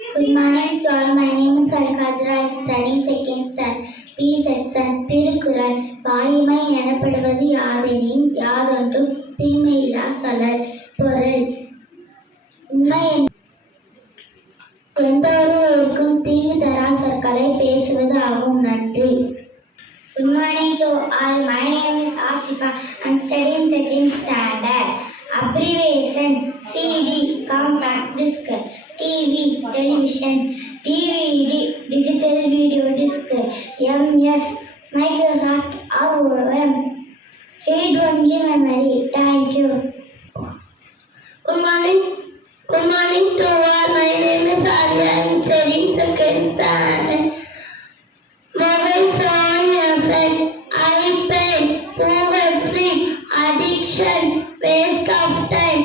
Good morning to all. My name is Alkadra. I am studying second standard. P section. Thirukkural வாய்மை எனப்படுவது யாதெனின் யாதொன்றும் தீமையில்லா சொலல். பொருள் உண்மை எந்தொருவருக்கும் தீங்கு தரா சொற்களை பேசுவது ஆகும். நன்றி. Good morning to all. My name is Asifa. I am studying second standard. Abbreviation CD compact disc, TV television, DVD digital video disc, MS Microsoft OM. Read only memory. Thank you. Good morning. Good morning to all. My name is Arya. I am studying second standard. Mobile phone effect, iPad, poor sleep, addiction, waste of time,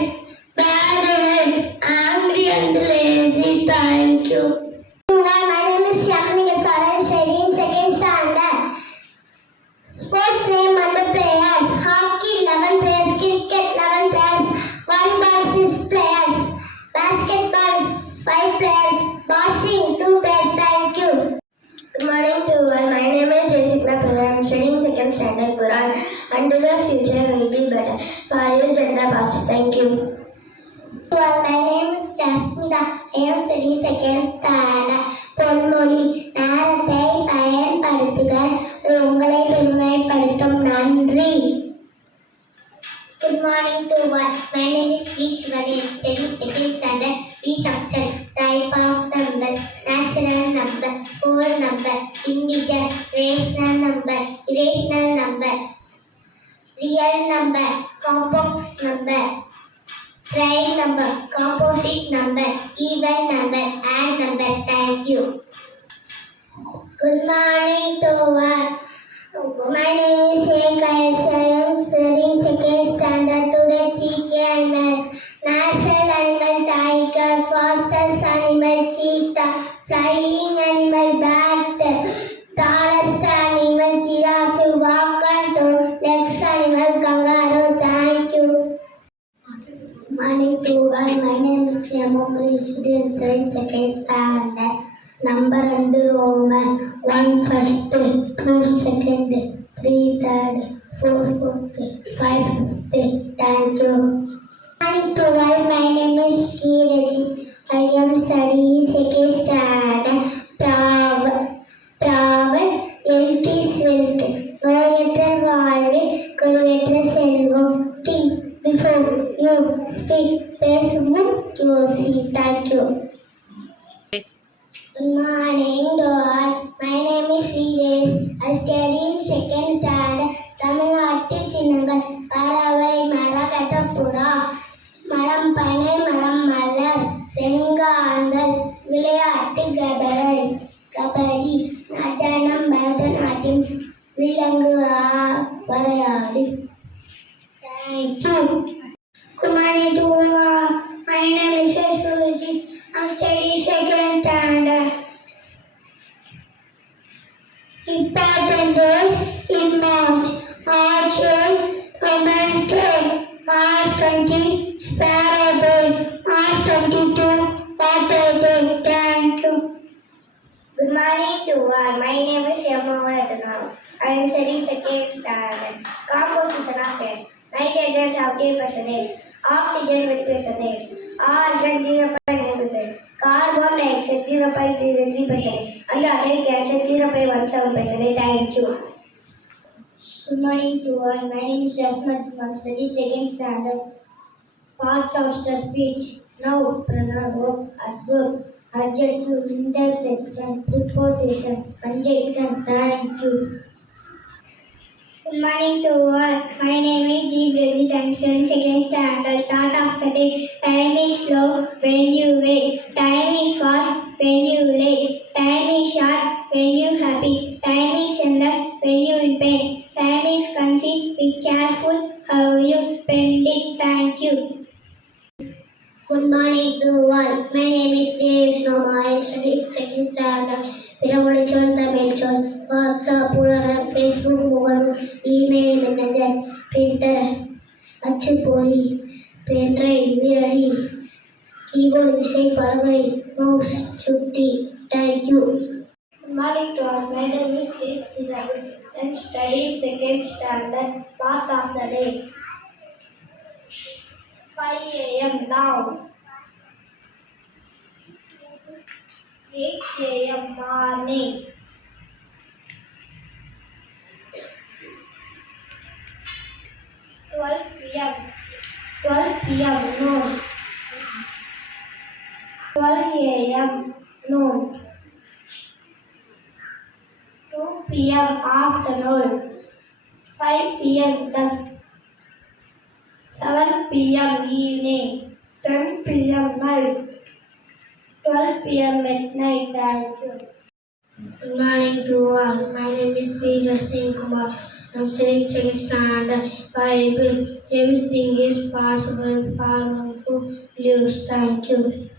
bad health, angry and lazy. Thank you. My name is Yamini Sara, studying second standard. Sports name and the players: hockey 11 players, cricket 11 players, volleyball 6 players, basketball 5 players, boxing 2 players. Thank you. Good morning to all. My name is Jessica Prada. I am studying second standard Quran. Until the future will be better. For you and the past. Thank you. Well, my name is Jasmita. I am studying second standard. பொன்மொழி நேரத்தை பயன்படுத்துக, உங்களை பெருமைப்படுத்தும். நன்றி. Good morning to all. My name is V. Shivani. I am studying second standard. B section. Type of numbers: natural number, whole number, integer, rational number, irrational number, real number, complex number, prime number, composite number, even number, and number. Thank you. Good morning to all. My name is Hekayesh. I am studying second standard. Today GK and Maths. Natural animal tiger, fastest animal cheetah, flying animal bat, tallest animal giraffe, walk on two legs animal kangaroo. Thank you. Morning to all. My name is Yamamuri. Studying second standard. Number and Roman: 1 first, 2 second, 3 third, 4 fourth, 5 fifth. Thank you. Morning to all. My name is Kiriji. I am studying second standard. Proverb health is wealth, நோயற்ற வாழ்வே குறைவற்ற செல்வம். Think before you speak. பேசும் யோசி. Thank you. Good morning to all. My name is Sridesh. I study in second standard. தமிழ்நாட்டு சின்னங்கள்: பறவை, மரகத புறா, மரம் பனை, மரம் மலர், செங்காந்தல். விளையாட்டு: கபடி, நடனம் பரதநாட்டியம், விலங்கு வரையாடு. Thank you. Good morning to all. My name is Suji. I study second standard. Important days in March: March 8, Women's Day; March 20, Sparrow Day; March 22, Water Day. Thank you. Good morning to all. My name is Yamavaratana. I am studying second standard. Composition of air: nitrogen 70%, oxygen 20%, argon 0.9%, carbon dioxide 0.03%, and other gases 0.17%. Thank you. Good morning to all. My name is Jasmine. I am studying second standard. Parts of the speech: noun, pronoun, adverb, adjective, intersection, preposition, conjunction. Thank you. Good morning to all. My name is G. Brazil. I am studying second standard. Thought of the day: time is slow when you wait, time is fast when you late, time is short when you happy, time is endless when you in pain, time is conceit. Be careful how you spend it. Thank you. Good morning to all. My name is Dev Sharma. I am studying second standard. பிறமொழி சொல், தமிழ் சொல், WhatsApp, உலகம், Facebook, முகநூல், email, மின்னஞ்சல், printer, அச்சுப்பொறி, pen drive, விரலி, keyboard, விசை, பலகை, mouse, chutti. Thank you. Good morning to all. My name is Deepthi Ravi. I'm studying second standard. Part of the day. 5 a.m. now. 8 a.m. morning. 12 p.m. 12 p.m. noon. 12 a.m. noon. 2 p.m. afternoon. 5 p.m. dusk. 7 p.m. evening. 10 p.m. night. 12 p.m. midnight. Thank you. Good morning to all. My name is P. Justin Kumar. I'm studying second standard. Bible. Everything is possible for one who lives. Thank you.